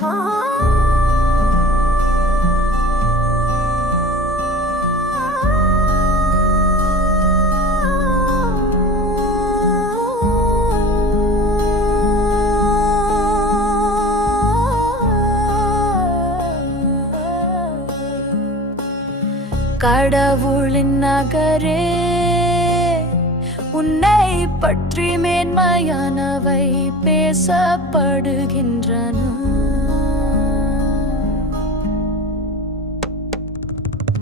கடவுளின் நகரே, உன்னை பற்றி மேன்மையானவை பேசப்படுகின்றன.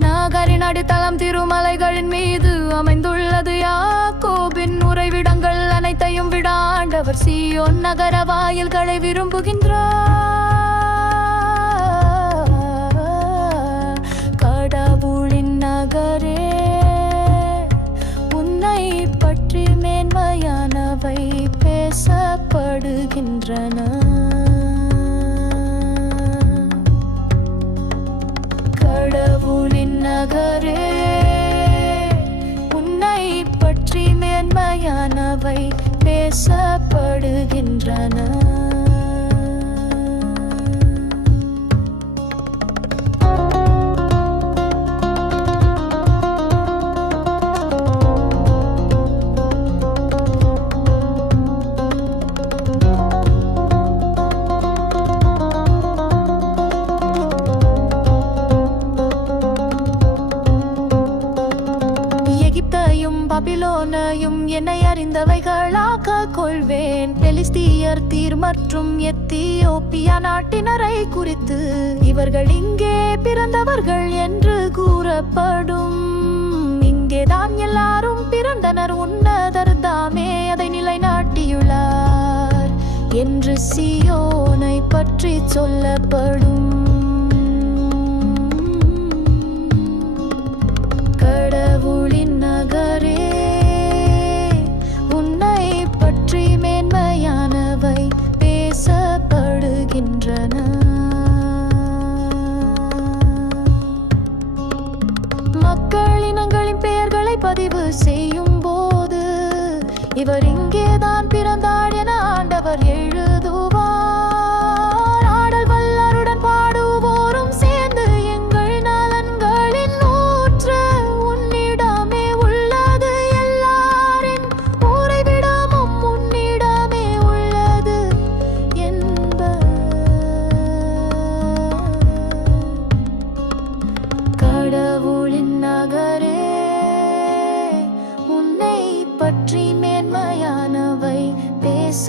நகரின் அடித்தளம் திருமலைகளின் மீது அமைந்துள்ளது. யாக்கோபின் உறைவிடங்கள் அனைத்தையும் விட ஆண்டவர் சீயோன் நகர வாயில்களை விரும்புகின்றார். கடவுளின் நகரே, உன்னை பற்றி மேன்மையானவை பேசப்படுகின்றன. கடவுளின் நகரே, உன்னை பற்றி மேன்மையானவை பேசப்படுகின்றன. பாபிலோனையும் என்னை அறிந்தவைகளாக கொள்வேன். பெலிஸ்தியர், தீர் மற்றும் எத்தியோப்பியா நாட்டினரை குறித்து இவர்கள் இங்கே பிறந்தவர்கள் என்று கூறப்படும். இங்கேதான் எல்லாரும் பிறந்தனர், உன்னதர் தாமே அதை நிலைநாட்டியுள்ளார் என்று சீயோனை பற்றி சொல்லப்படும். கடவுளின் நகரே, உன்னை பற்றி மேன்மையானவை பேசப்படுகின்றன. மக்களினங்களின் பெயர்களை பதிவு செய்யும் போது இவர் இங்கேதான் பிறந்தார் என ஆண்டவர் எழுதுவார். ஆடல் வல்லருடன் பாடுவோரும் சேர்ந்து எங்கள் நலன்களின் ஊற்று உன்னிடமே உள்ளது, எல்லாரின் உறைவிடமும் உன்னிடமே உள்ளது என்பர். கடவுளின் நகரே, உன்னை பற்றி மேன்மையானவை பேச